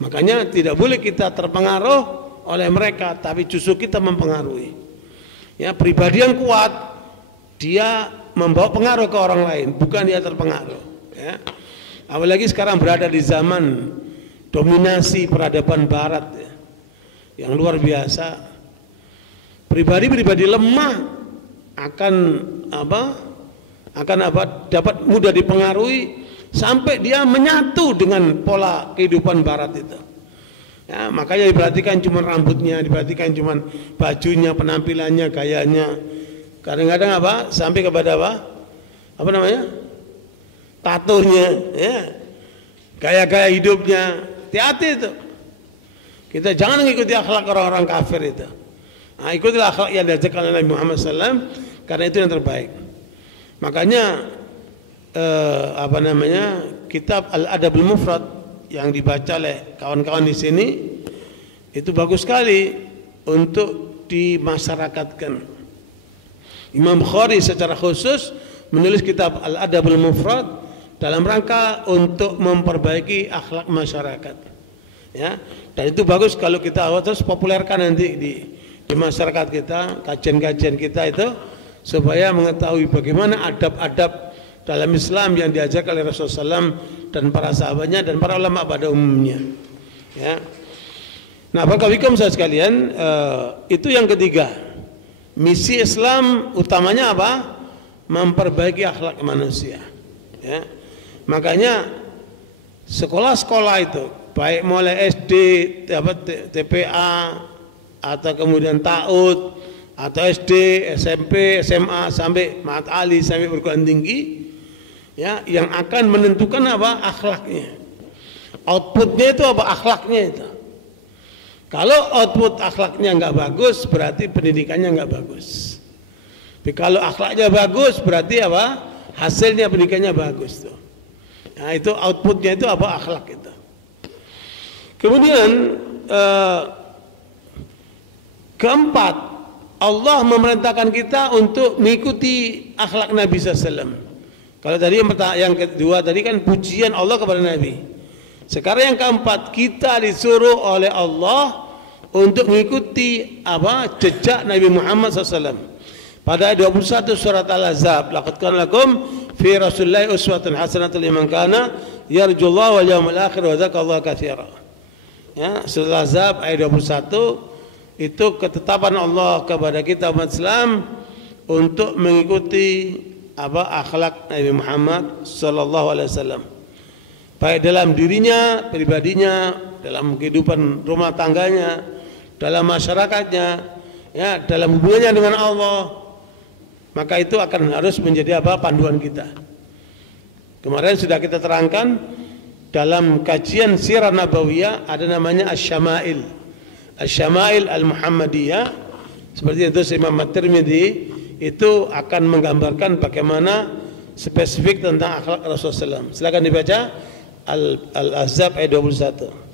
Makanya tidak boleh kita terpengaruh oleh mereka, tapi justru kita mempengaruhi. Ya, pribadi yang kuat dia membawa pengaruh ke orang lain, bukan dia terpengaruh. Ya. Apalagi sekarang berada di zaman dominasi peradaban Barat, ya, yang luar biasa. Pribadi-pribadi lemah akan dapat mudah dipengaruhi sampai dia menyatu dengan pola kehidupan Barat itu. Ya, makanya diperhatikan cuma rambutnya, diperhatikan cuma bajunya, penampilannya, gayanya. Kadang-kadang sampai kepada apa namanya? Tatonya, ya. Gaya-gaya hidupnya. Hati-hati itu. Kita jangan mengikuti akhlak orang-orang kafir itu. Nah, ikutilah akhlak yang diajarkan oleh Nabi Muhammad SAW, karena itu yang terbaik. Makanya kitab Al-Adabul Mufrad yang dibaca oleh kawan-kawan di sini itu bagus sekali untuk dimasyarakatkan. Imam Bukhari secara khusus menulis kitab Al-Adabul Mufrad dalam rangka untuk memperbaiki akhlak masyarakat. Ya, dan itu bagus kalau kita terus populerkan nanti di masyarakat kita, kajian-kajian kita itu, supaya mengetahui bagaimana adab-adab dalam Islam yang diajarkan oleh Rasulullah SAW dan para sahabatnya dan para ulama pada umumnya. Ya. Nah, barakallahu saudara sekalian, itu yang ketiga. Misi Islam utamanya apa? Memperbaiki akhlak manusia. Ya. Makanya sekolah-sekolah itu, baik mulai SD, TPA, atau kemudian TAUD, atau SD, SMP, SMA, sampai Ma'had Ali, sampai perguruan tinggi, ya, yang akan menentukan apa? Akhlaknya. Outputnya itu apa? Akhlaknya itu. Kalau output akhlaknya nggak bagus, berarti pendidikannya nggak bagus. Tapi kalau akhlaknya bagus, berarti apa? Hasilnya pendidikannya bagus tuh. Nah, itu outputnya itu apa? Akhlak itu. Kemudian keempat, Allah memerintahkan kita untuk mengikuti akhlak Nabi SAW. Kalau tadi yang kedua tadi kan pujian Allah kepada Nabi. Sekarang yang keempat, kita disuruh oleh Allah untuk mengikuti jejak Nabi Muhammad SAW. Pada ayat 21 surat Al-Ahzab, laqad kana lakum fi Rasulillahi uswatun hasanatun liman kana yarjullaha wal yawmal akhir wa dzakarallaha katsira. Ya, surat Al-Ahzab ayat 21 itu ketetapan Allah kepada kita umat Islam untuk mengikuti akhlak Nabi Muhammad sallallahu alaihi wasallam. Baik dalam dirinya, pribadinya, dalam kehidupan rumah tangganya, dalam masyarakatnya, ya, dalam hubungannya dengan Allah. Maka itu akan harus menjadi panduan kita. Kemarin sudah kita terangkan dalam kajian Sirah Nabawiyah ada namanya Asy-Syama'il. Asy-Syama'il Al-Muhammadiyah, seperti itu Imam At-Tirmidzi itu akan menggambarkan bagaimana spesifik tentang akhlak Rasulullah SAW. Silakan dibaca Al-Ahzab ayat 21.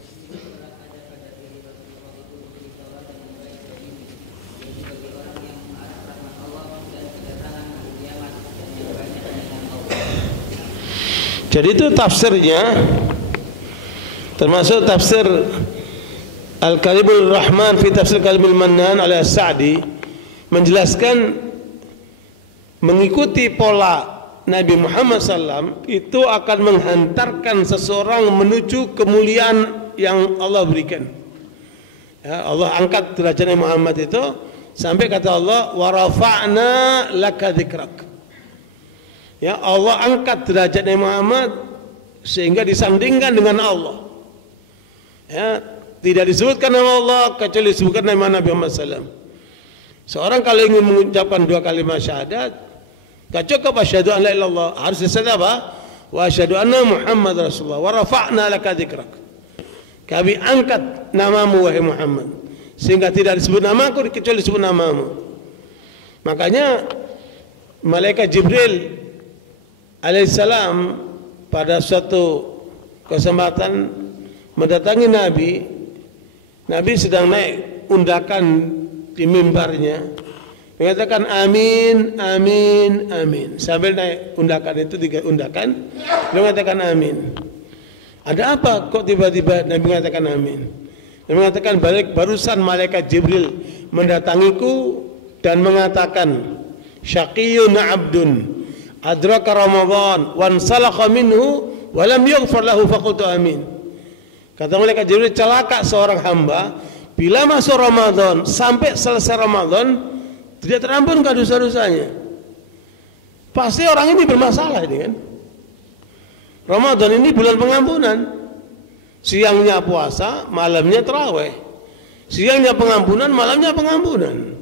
Jadi itu tafsirnya, termasuk tafsir Al-Karimul Rahman fi tafsir Kalimul Mannan oleh Sa'di, menjelaskan mengikuti pola Nabi Muhammad SAW itu akan menghantarkan seseorang menuju kemuliaan yang Allah berikan. Ya, Allah angkat derajat Nabi Muhammad itu sampai kata Allah, wa rafa'na laka dzikrak. Ya, Allah angkat derajat Nabi Muhammad sehingga disandingkan dengan Allah. Ya, tidak disebutkan nama Allah kecuali disebutkan nama Nabi Muhammad SAW. Seorang kalau ingin mengucapkan dua kalimat syahadat, gak cukup asyhadu an la ilaha illallah, harus disebut apa? Wa asyhadu anna Muhammad Rasulullah wa rafa'na laka dzikrak. Kami angkat namamu wahai Muhammad sehingga tidak disebut namaku kecuali disebut namamu. Makanya malaikat Jibril alaihissalam pada suatu kesempatan mendatangi Nabi. Nabi sedang naik undakan di mimbarnya, mengatakan amin, amin, amin. Sambil naik undakan itu 3 undakan, dia mengatakan amin. Ada apa kok tiba-tiba Nabi mengatakan amin? Dia mengatakan barusan malaikat Jibril mendatangiku dan mengatakan syaqiyun abdun adraka Ramadan wan salakha minhu wa lam yaghfar lahu faqultu amin. Kata malaikat Jibril, celaka seorang hamba bila masuk Ramadan sampai selesai Ramadan tidak terampunkan dosa-dosanya. Pasti orang ini bermasalah ini kan. Ramadan ini bulan pengampunan. Siangnya puasa, malamnya tarawih. Siangnya pengampunan, malamnya pengampunan.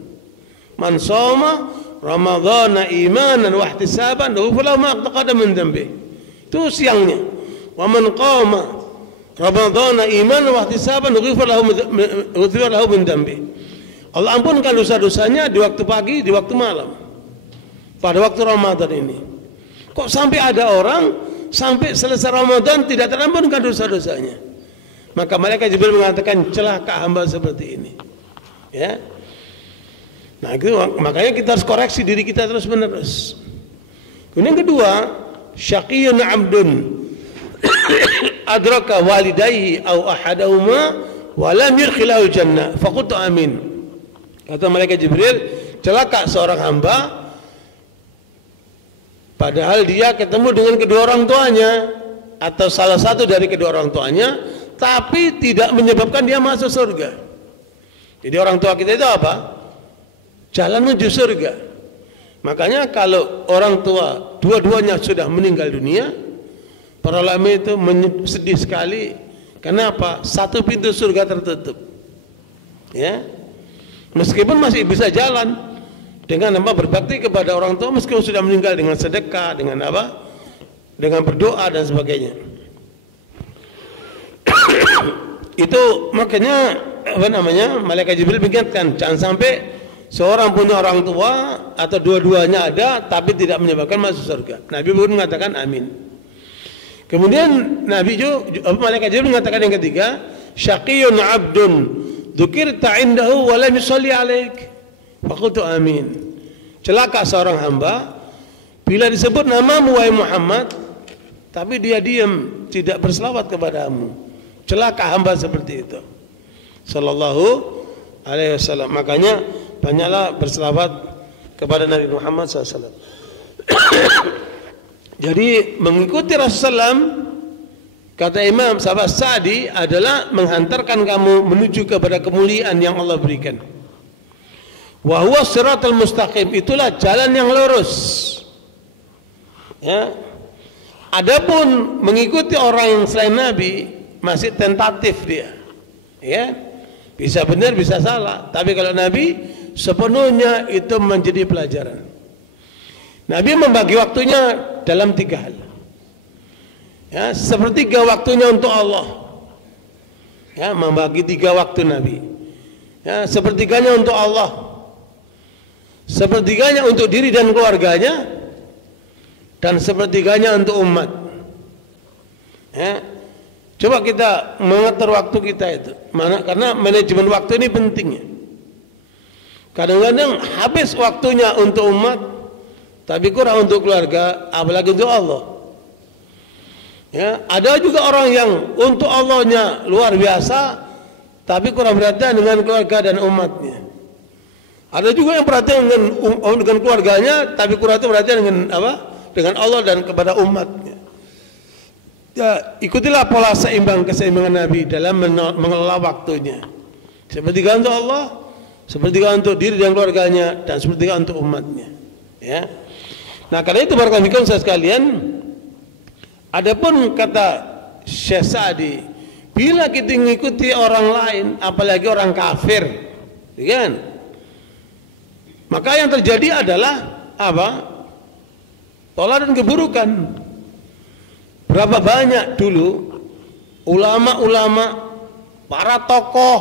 Man shoma Ramadhana imanan wa ihtisaban ghufira lahu ma taqaddama min dhanbi. Itu siangnya. Wa man qama Ramadhana imanan wa ihtisaban ghufira lahu min dhanbi. Allah ampunkan dosa-dosanya di waktu pagi, di waktu malam. Pada waktu Ramadan ini. Kok sampai ada orang sampai selesai Ramadan tidak terampunkan dosa-dosanya? Maka malaikat Jibril mengatakan celaka hamba seperti ini. Ya. Nah, itu makanya kita harus koreksi diri kita terus-menerus. Kemudian yang kedua, syaqiyun 'abdun adraka walidayhi aw ahadahuma wa lam yudkhilahu jannah faqultu amin. Kata malaikat Jibril, celaka seorang hamba padahal dia ketemu dengan kedua orang tuanya atau salah satu dari kedua orang tuanya, tapi tidak menyebabkan dia masuk surga. Jadi orang tua kita itu apa? Jalan menuju surga. Makanya kalau orang tua dua-duanya sudah meninggal dunia, para ulama itu sedih sekali. Kenapa? Satu pintu surga tertutup. Ya, meskipun masih bisa jalan dengan apa, berbakti kepada orang tua meskipun sudah meninggal, dengan sedekah, dengan apa, dengan berdoa dan sebagainya. Itu makanya apa namanya, malaikat Jibril mengingatkan jangan sampai seorang punya orang tua atau dua-duanya ada tapi tidak menyebabkan masuk surga. Nabi pun mengatakan amin. Kemudian Nabi juga, malaikat Jibril mengatakan yang ketiga, syaqiyun 'abdun dzukirta 'indahu wa lam yusalli 'alaik faqultu amin. Celaka seorang hamba bila disebut namamu wahai Muhammad tapi dia diam tidak berselawat kepadamu. Celaka hamba seperti itu. Sallallahu alaihi wasallam. Makanya banyaklah berselawat kepada Nabi Muhammad SAW. Jadi mengikuti Rasulullah, kata Imam Sahabat Sa'di, adalah menghantarkan kamu menuju kepada kemuliaan yang Allah berikan. Wa huwa siratal mustaqim, itulah jalan yang lurus. Ya. Adapun mengikuti orang yang selain Nabi masih tentatif dia. Ya. Bisa benar, bisa salah. Tapi kalau Nabi sepenuhnya itu menjadi pelajaran. Nabi membagi waktunya dalam 3 hal. Ya, sepertiga waktunya untuk Allah. Ya, membagi 3 waktu Nabi. Ya, sepertiganya untuk Allah. Sepertiganya untuk diri dan keluarganya, dan sepertiganya untuk umat. Ya. Coba kita mengatur waktu kita itu. Karena manajemen waktu ini pentingnya. Kadang-kadang habis waktunya untuk umat, tapi kurang untuk keluarga, apalagi untuk Allah. Ya, ada juga orang yang untuk Allahnya luar biasa, tapi kurang perhatian dengan keluarga dan umatnya. Ada juga yang perhatian dengan keluarganya, tapi kurang perhatian dengan apa? Dengan Allah dan kepada umatnya. Ya, ikutilah pola keseimbangan Nabi dalam mengelola waktunya. Sepertiga untuk Allah, sepertiga untuk diri dan keluarganya, dan sepertiga untuk umatnya. Ya. Nah, karena itu barakallahu saya sekalian, adapun kata Syekh Sa'di, bila kita mengikuti orang lain, apalagi orang kafir, kan? Maka yang terjadi adalah apa? Tolak dan keburukan. Berapa banyak dulu ulama-ulama, para tokoh,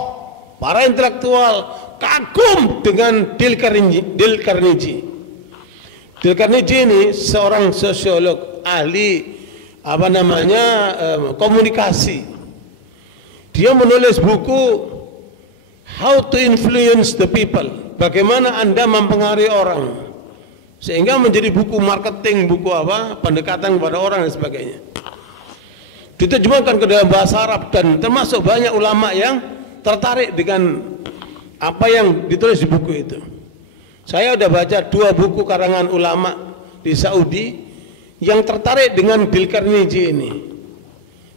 para intelektual kagum dengan Dale Carnegie. Dale Carnegie ini seorang sosiolog ahli komunikasi. Dia menulis buku How to Influence the People. Bagaimana Anda mempengaruhi orang sehingga menjadi buku marketing, buku pendekatan kepada orang dan sebagainya. Diterjemahkan ke dalam bahasa Arab dan termasuk banyak ulama yang tertarik dengan apa yang ditulis di buku itu. Saya sudah baca 2 buku karangan ulama di Saudi yang tertarik dengan Dale Carnegie ini.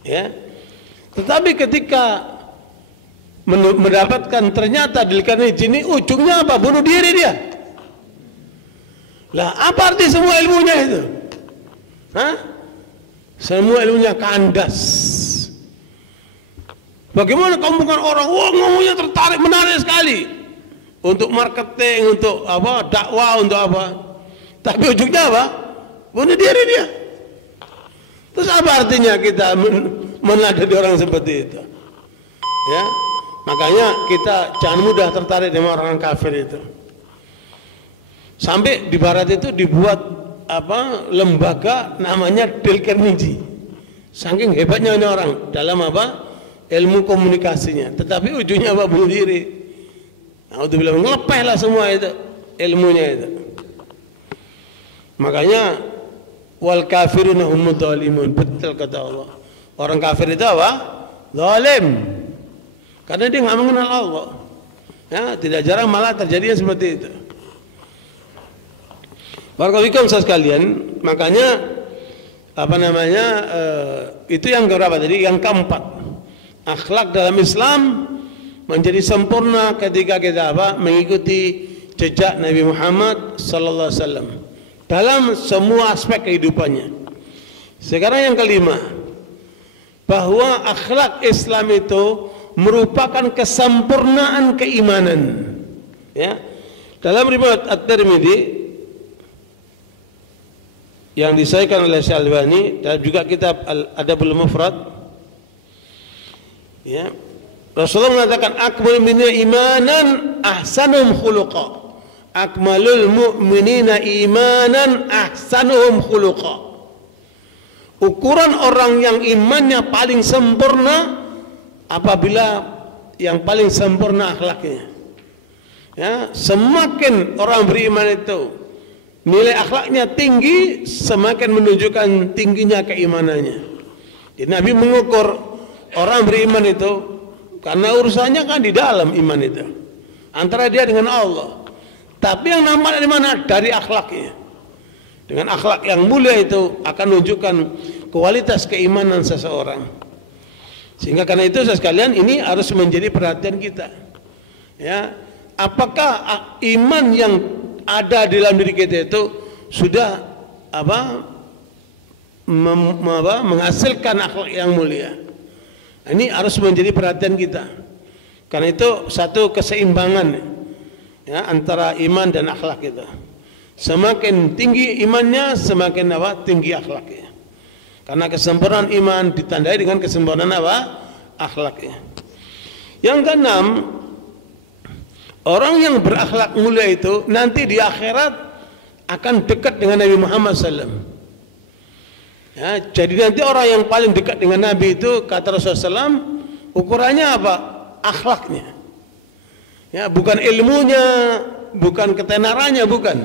Ya. Tetapi ketika mendapatkan ternyata Dale Carnegie ini ujungnya apa? Bunuh diri dia. Lah, apa arti semua ilmunya itu? Hah? Semua ilmunya kandas. Bagaimana kamu bukan orang, ngomongnya tertarik, menarik sekali untuk marketing, untuk dakwah, untuk apa? Tapi ujungnya apa? Bunuh diri dia. Terus apa artinya kita meladeni orang seperti itu? Ya, makanya kita jangan mudah tertarik dengan orang kafir itu. Sampai di barat itu dibuat lembaga namanya Dale Carnegie. Saking hebatnya ini orang dalam ilmu komunikasinya. Tetapi ujungnya bunuh diri. Alhamdulillah, ngelepehlah semua itu ilmunya itu. Makanya wal kafiruna humud zalimun, betul kata Allah. Orang kafir itu zalim. Karena dia nggak mengenal Allah. Ya, tidak jarang malah terjadi seperti itu. Barakallahu sekalian, makanya itu yang keberapa tadi? Yang keempat, akhlak dalam Islam menjadi sempurna ketika kita mengikuti jejak Nabi Muhammad sallallahu alaihi wasallam dalam semua aspek kehidupannya. Sekarang yang kelima, bahwa akhlak Islam itu merupakan kesempurnaan keimanan. Ya, dalam riwayat At-Tirmidzi yang disahihkan oleh Syalbani dan juga kitab Al-Adabul Mufrad, ya, Rasulullah mengatakan akmalul mu'minina imanan ahsanuhum khuluqa. Akmalul mu'minina imanan ahsanuhum khuluqa. Ukuran orang yang imannya paling sempurna apabila yang paling sempurna akhlaknya. Ya, semakin orang beriman itu nilai akhlaknya tinggi, semakin menunjukkan tingginya keimanannya. Jadi Nabi mengukur orang beriman itu karena urusannya kan di dalam iman itu, antara dia dengan Allah. Tapi yang nampak dari mana? Dari akhlaknya. Dengan akhlak yang mulia itu akan menunjukkan kualitas keimanan seseorang. Sehingga karena itu sekalian ini harus menjadi perhatian kita. Ya, apakah iman yang ada di dalam diri kita itu sudah menghasilkan akhlak yang mulia? Ini harus menjadi perhatian kita. Karena itu satu keseimbangan ya antara iman dan akhlak kita. Semakin tinggi imannya, semakin tinggi akhlaknya. Karena kesempurnaan iman ditandai dengan kesempurnaan akhlaknya. Yang keenam, orang yang berakhlak mulia itu nanti di akhirat akan dekat dengan Nabi Muhammad SAW. Ya, jadi nanti orang yang paling dekat dengan Nabi itu kata Rasulullah SAW, ukurannya apa? Akhlaknya. Ya, bukan ilmunya, bukan ketenarannya, bukan.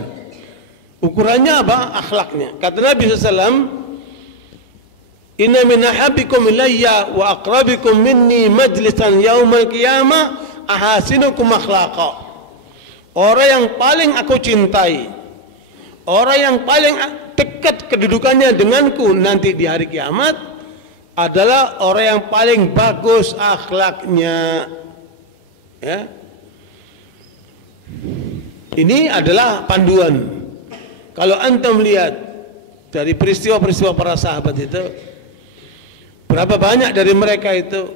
Ukurannya apa? Akhlaknya. Kata Nabi SAW, inna min ahabbikum ilayya wa aqrabikum minni majlisan yaumal qiyamah ahasinukum akhlaqa. Orang yang paling aku cintai, orang yang paling dekat kedudukannya denganku nanti di hari kiamat adalah orang yang paling bagus akhlaknya. Ya. Ini adalah panduan. Kalau antum lihat dari peristiwa-peristiwa para sahabat itu, berapa banyak dari mereka itu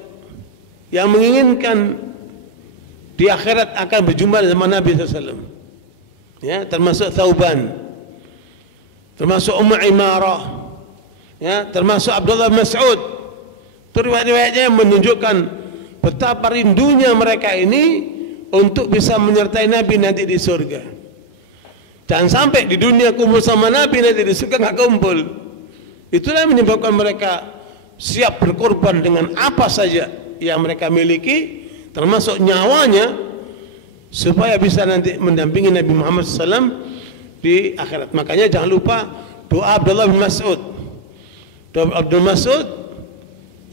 yang menginginkan di akhirat akan berjumpa dengan Nabi SAW. Ya, termasuk Thauban, termasuk Ummu Imarah, ya, termasuk Abdullah bin Mas'ud. Itu riwayat-riwayatnya yang menunjukkan betapa rindunya mereka ini untuk bisa menyertai Nabi nanti di surga. Jangan sampai di dunia kumpul sama Nabi, nanti di surga nggak kumpul. Itulah yang menyebabkan mereka siap berkorban dengan apa saja yang mereka miliki, termasuk nyawanya, supaya bisa nanti mendampingi Nabi Muhammad SAW di akhirat. Makanya jangan lupa doa Abdullah bin Mas'ud. Doa Abdul Mas'ud,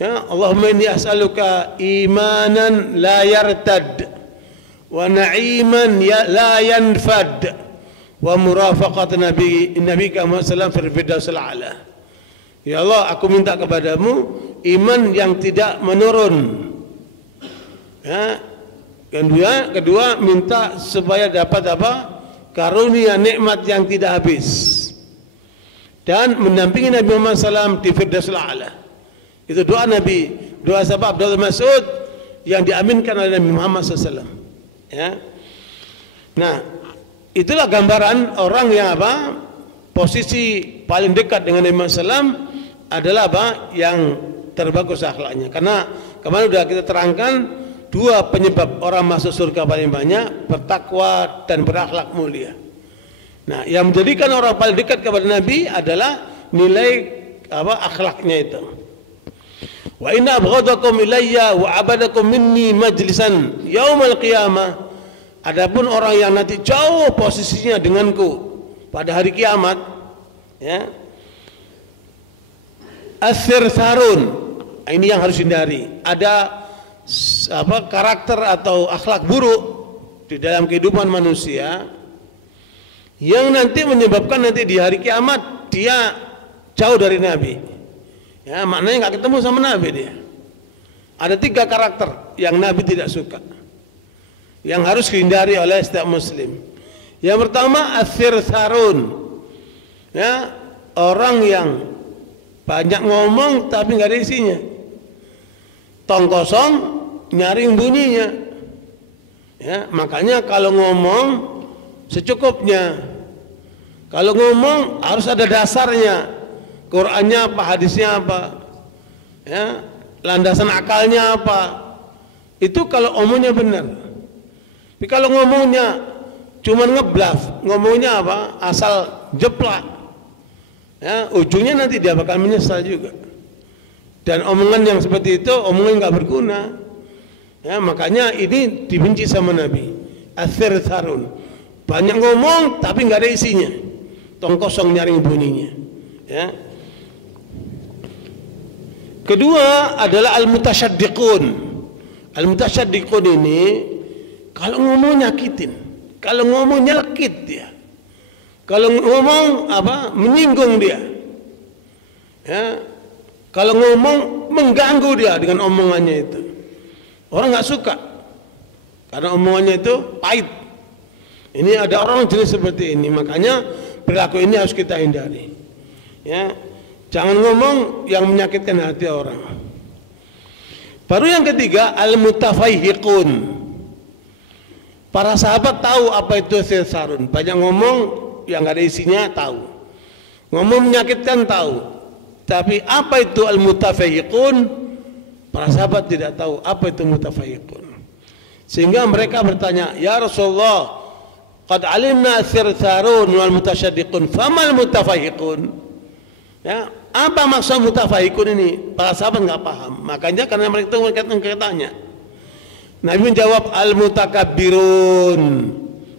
ya, Allahumma inni as'aluka imanan la yartad wa na'iman la yanfad wa murafaqat nabiyika Muhammad sallallahu alaihi wasallam a'la. Ya Allah, aku minta kepadamu iman yang tidak menurun. Ya. Kedua minta supaya dapat apa? Karunia nikmat yang tidak habis. Dan mendampingi Nabi Muhammad SAW di Firdausul A'la. Itu doa Nabi, doa sahabat Abdullah Mas'ud yang diaminkan oleh Nabi Muhammad SAW. Ya. Nah, itulah gambaran orang yang apa? Posisi paling dekat dengan Nabi Muhammad SAW adalah apa? Yang terbagus akhlaknya. Karena kemarin sudah kita terangkan dua penyebab orang masuk surga paling banyak: bertakwa dan berakhlak mulia. Nah, yang menjadikan orang paling dekat kepada Nabi adalah nilai apa? Akhlaknya itu. Wa inna abghadakum ilayya wa abadakum minni majlisan yaumal qiyamah. Adapun orang yang nanti jauh posisinya denganku pada hari kiamat, ya, as-sirsarun, ini yang harus hindari. Ada apa? Karakter atau akhlak buruk di dalam kehidupan manusia yang nanti menyebabkan nanti di hari kiamat dia jauh dari Nabi. Ya, maknanya nggak ketemu sama Nabi dia. Ada 3 karakter yang Nabi tidak suka, yang harus dihindari oleh setiap muslim. Yang pertama as-sirsarun, ya, orang yang banyak ngomong tapi nggak ada isinya, tong kosong nyaring bunyinya. Ya, makanya kalau ngomong secukupnya, kalau ngomong harus ada dasarnya, Qur'annya apa, hadisnya apa, ya, landasan akalnya apa. Itu kalau omongnya benar. Tapi kalau ngomongnya cuma ngeblaf, ngomongnya apa? Asal jeplak, ya, ujungnya nanti dia bakal menyesal juga. Dan omongan yang seperti itu omongan nggak berguna. Ya, makanya ini dibenci sama Nabi. As-sirsarun, banyak ngomong tapi nggak ada isinya, tong kosong nyaring bunyinya. Ya. Kedua adalah al-mutasyaddiqun. Al-mutasyaddiqun ini kalau ngomong nyakitin, kalau ngomong nyelekit dia, kalau ngomong apa? Menyinggung dia. Ya. Kalau ngomong mengganggu dia dengan omongannya itu. Orang nggak suka karena omongannya itu pahit. Ini ada orang jenis seperti ini, makanya perilaku ini harus kita hindari. Ya, jangan ngomong yang menyakitkan hati orang. Baru yang ketiga al-mutafaihiqun. Para sahabat tahu apa itu sirsarun. Banyak ngomong yang nggak ada isinya tahu. Ngomong menyakitkan tahu. Tapi apa itu al-mutafaihiqun? Para sahabat tidak tahu apa itu mutafaihiqun. Sehingga mereka bertanya, "Ya Rasulullah, qad alimna sirsarun wal mutasyaddiqun, famal mutafaihiqun?" Ya, apa maksud mutafaihiqun ini? Para sahabat nggak paham. Makanya karena mereka tanya. Nabi menjawab, al-mutakabbirun,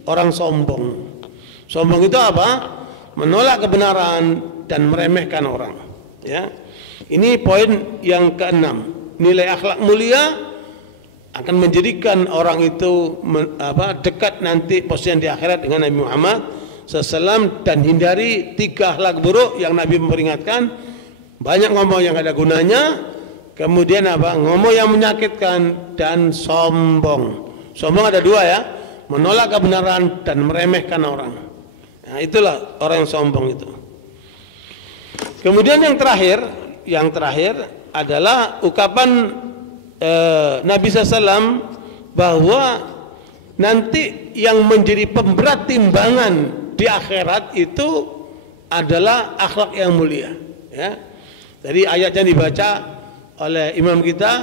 orang sombong. Sombong itu apa? Menolak kebenaran dan meremehkan orang. Ya, ini poin yang keenam. Nilai akhlak mulia akan menjadikan orang itu dekat nanti posisi di akhirat dengan Nabi Muhammad SAW, dan hindari 3 akhlak buruk yang Nabi memperingatkan. Banyak ngomong yang ada gunanya, kemudian apa? Ngomong yang menyakitkan, dan sombong. Sombong ada 2 ya, menolak kebenaran dan meremehkan orang. Nah, itulah orang yang sombong itu. Kemudian yang terakhir adalah ucapan Nabi SAW bahwa nanti yang menjadi pemberat timbangan di akhirat itu adalah akhlak yang mulia. Ya. Jadi ayatnya dibaca oleh imam kita,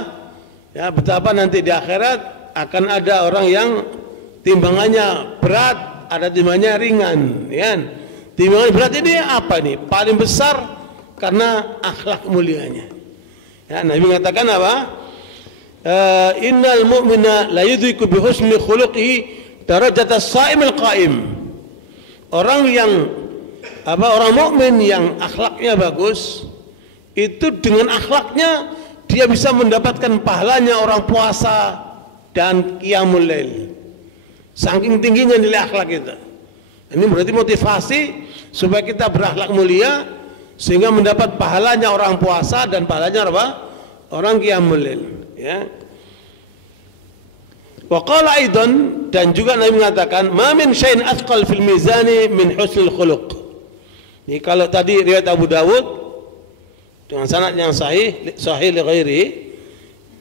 ya, betapa nanti di akhirat akan ada orang yang timbangannya berat ada timbangannya ringan, ya. Timbangan berat ini apa nih? Paling besar karena akhlak mulianya. Ya, Nabi mengatakan apa? Innal mu'mina la yudriku bi husni khuluqihi darajat as-sha'imil qa'im. Orang mukmin yang akhlaknya bagus, itu dengan akhlaknya dia bisa mendapatkan pahalanya orang puasa dan qiyamul lail. Saking tingginya nilai akhlak itu. Ini berarti motivasi supaya kita berakhlak mulia sehingga mendapat pahalanya orang puasa dan pahalanya apa? Orang qiyamul lail, ya. Wa qala aidan, dan juga Nabi mengatakan, "Ma min syai'in athqal fil mizani min husnul khuluq." Ini kalau tadi riwayat Abu Dawud dengan sanad yang sahih li ghairihi.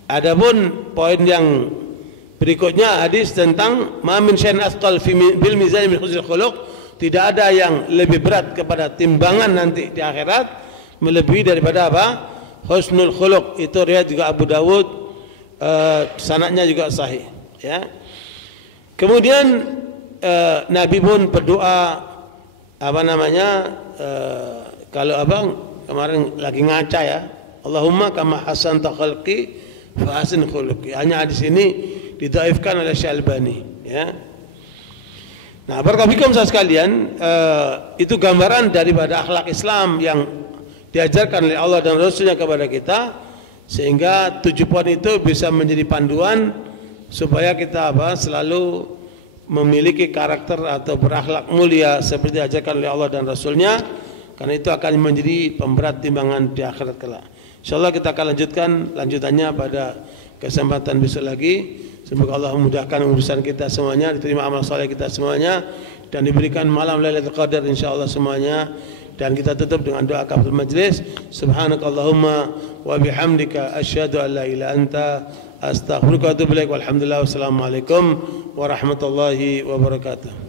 Adapun poin yang berikutnya hadis tentang ma min syai'in athqal bil mizani min husnul khuluq, tidak ada yang lebih berat kepada timbangan nanti di akhirat melebihi daripada apa? Husnul khuluq. Itu riwayat juga Abu Dawud, sanadnya juga sahih, ya. Kemudian Nabi pun berdoa kalau abang kemarin lagi ngaca, ya, Allahumma kama hasanta khalqi fa hasin khuluqi. Hanya hadis ini didhaifkan oleh Syalbani, ya. Nah, barakallahu fikum sekalian, itu gambaran daripada akhlak Islam yang diajarkan oleh Allah dan Rasulnya kepada kita, sehingga 7 poin itu bisa menjadi panduan supaya kita selalu memiliki karakter atau berakhlak mulia seperti diajarkan oleh Allah dan Rasulnya, karena itu akan menjadi pemberat timbangan di akhirat kelak. Insyaallah kita akan lanjutkan lanjutannya pada kesempatan besok lagi. Semoga Allah memudahkan urusan kita semuanya, diterima amal saleh kita semuanya, dan diberikan malam Lailatul Qadar insyaallah semuanya. Dan kita tutup dengan doa kafaratul majlis. Subhanakallahumma wa bihamdika asyhadu an la ilaha anta astaghfiruka wa atubu ilaik. Walhamdulillah, wassalamualaikum warahmatullahi wabarakatuh.